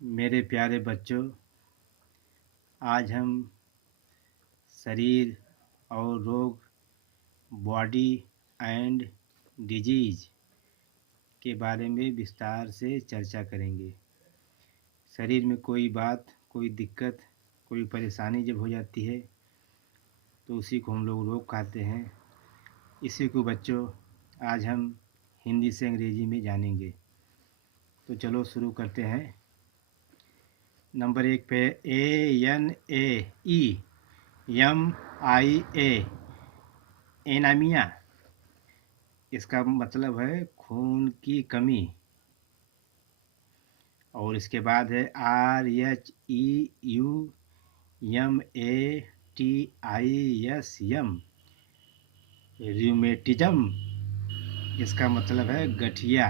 मेरे प्यारे बच्चों, आज हम शरीर और रोग, बॉडी एंड डिजीज के बारे में विस्तार से चर्चा करेंगे। शरीर में कोई बात, कोई दिक्कत, कोई परेशानी जब हो जाती है तो उसी को हम लोग रोग कहते हैं। इसी को बच्चों आज हम हिंदी से अंग्रेजी में जानेंगे। तो चलो शुरू करते हैं। नंबर 1 पे ANAEMIA एनीमिया। इसका मतलब है खून की कमी। और इसके बाद है RHEUMATISM रूमेटिज्म। इसका मतलब है गठिया।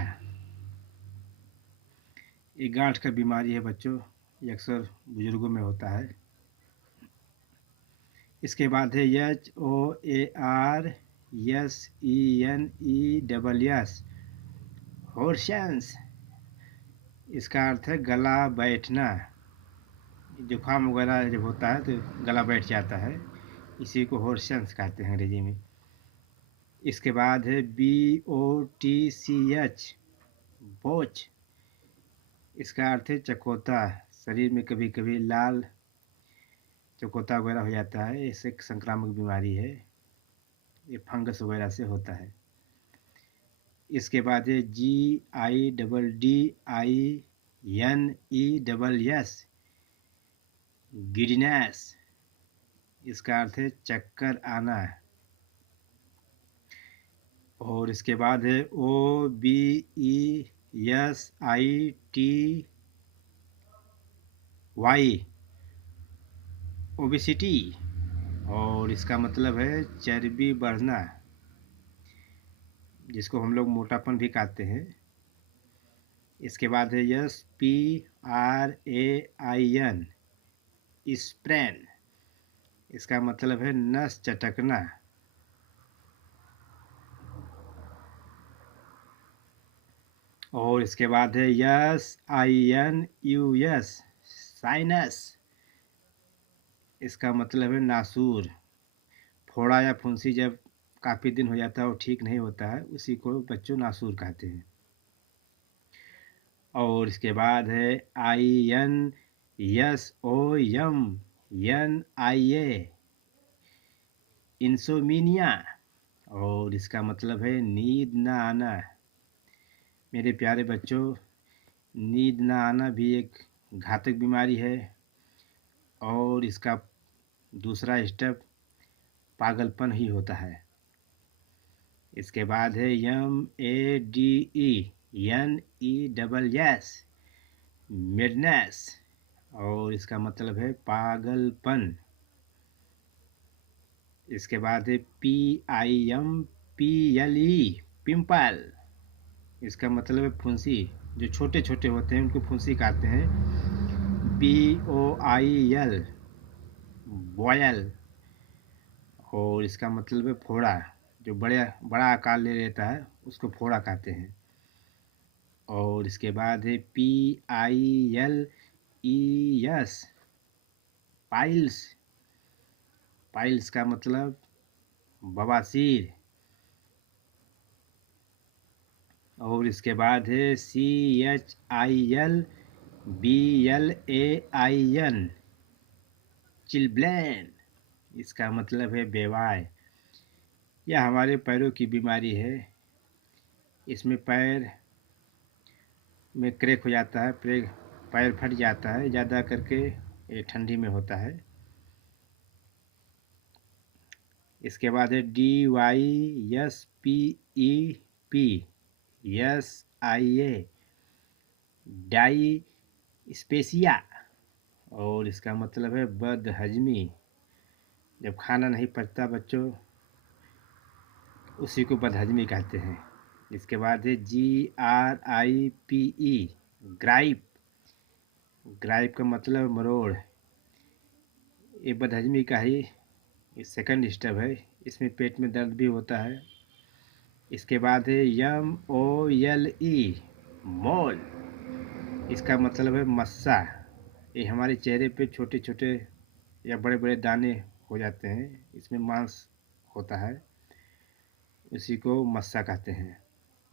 ये गांठ का बीमारी है बच्चों, ये अक्सर बुजुर्गों में होता है। इसके बाद है HOARSENESS हॉर्सेंस। इसका अर्थ है गला बैठना। जुकाम वगैरह जब होता है तो गला बैठ जाता है, इसी को हॉर्सेंस कहते हैं अंग्रेजी में। इसके बाद है BOTCH बोच। इसका अर्थ है चकोता। शरीर में कभी कभी लाल चकोता वगैरह हो जाता है, इससे एक संक्रामक बीमारी है, ये फंगस वगैरह से होता है। इसके बाद है GIDDINESS गिडनेस। इसका अर्थ है चक्कर आना। और इसके बाद है OBESITY ओबेसिटी। और इसका मतलब है चर्बी बढ़ना, जिसको हम लोग मोटापन भी कहते हैं। इसके बाद है SPRAIN स्प्रेन। इसका मतलब है नस चटकना। और इसके बाद है SINUS साइनस। इसका मतलब है नासूर। फोड़ा या फुंसी जब काफ़ी दिन हो जाता है और ठीक नहीं होता है, उसी को बच्चों नासूर कहते हैं। और इसके बाद है INSOMNIA इंसोमिनिया। और इसका मतलब है नींद ना आना। मेरे प्यारे बच्चों, नींद ना आना भी एक घातक बीमारी है और इसका दूसरा स्टेप पागलपन ही होता है। इसके बाद है MADENESS मेडनेस। और इसका मतलब है पागलपन। इसके बाद है PIMPLE पिंपल। इसका मतलब है फुंसी। जो छोटे छोटे होते हैं उनको फुंसी कहते हैं। BOIL boil. और इसका मतलब है फोड़ा। जो बड़ा आकार ले लेता है उसको फोड़ा कहते हैं। और इसके बाद है PILES पाइल्स। पाइल्स का मतलब बवासीर। और इसके बाद है CHILBLAIN चिल्ब्लेन। इसका मतलब है बेवाय। यह हमारे पैरों की बीमारी है। इसमें पैर में क्रैक हो जाता है, पैर फट जाता है, ज़्यादा करके ये ठंडी में होता है। इसके बाद है DYSPEPSIA डाई स्पेसिया। और इसका मतलब है बदहजमी। जब खाना नहीं पचता बच्चों, उसी को बदहजमी कहते हैं। इसके बाद है GRIPE ग्राइप। ग्राइप का मतलब मरोड़। ये बदहजमी का ही सेकंड स्टेप है। इसमें पेट में दर्द भी होता है। इसके बाद है MOLE मोल। इसका मतलब है मस्सा। ये हमारे चेहरे पे छोटे छोटे या बड़े बड़े दाने हो जाते हैं, इसमें मांस होता है, उसी को मस्सा कहते हैं।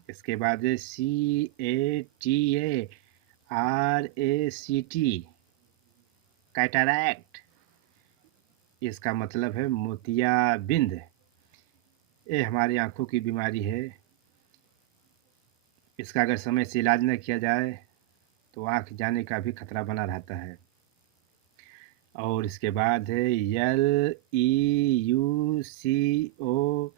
इसके बाद है CATARACT, कैटरैक्ट। इसका मतलब है मोतियाबिंद। ये हमारी आँखों की बीमारी है। इसका अगर समय से इलाज न किया जाए तो आँख जाने का भी खतरा बना रहता है। और इसके बाद है LEUCODERMA,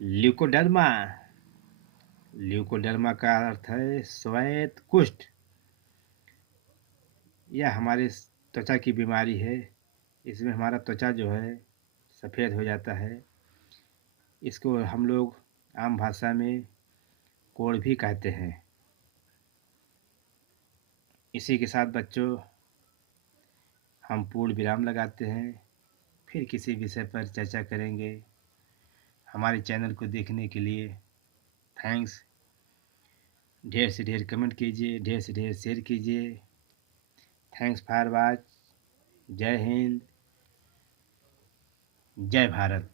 ल्यूकोडर्मा। ल्यूकोडर्मा का अर्थ है श्वेत कुष्ठ। यह हमारे त्वचा की बीमारी है। इसमें हमारा त्वचा जो है सफ़ेद हो जाता है। इसको हम लोग आम भाषा में कोढ़ भी कहते हैं। इसी के साथ बच्चों हम पूर्ण विराम लगाते हैं। फिर किसी विषय पर चर्चा करेंगे। हमारे चैनल को देखने के लिए थैंक्स। ढेर से ढेर कमेंट कीजिए, ढेर से ढेर शेयर कीजिए। Thanks for watch. जय हिंद, जय भारत।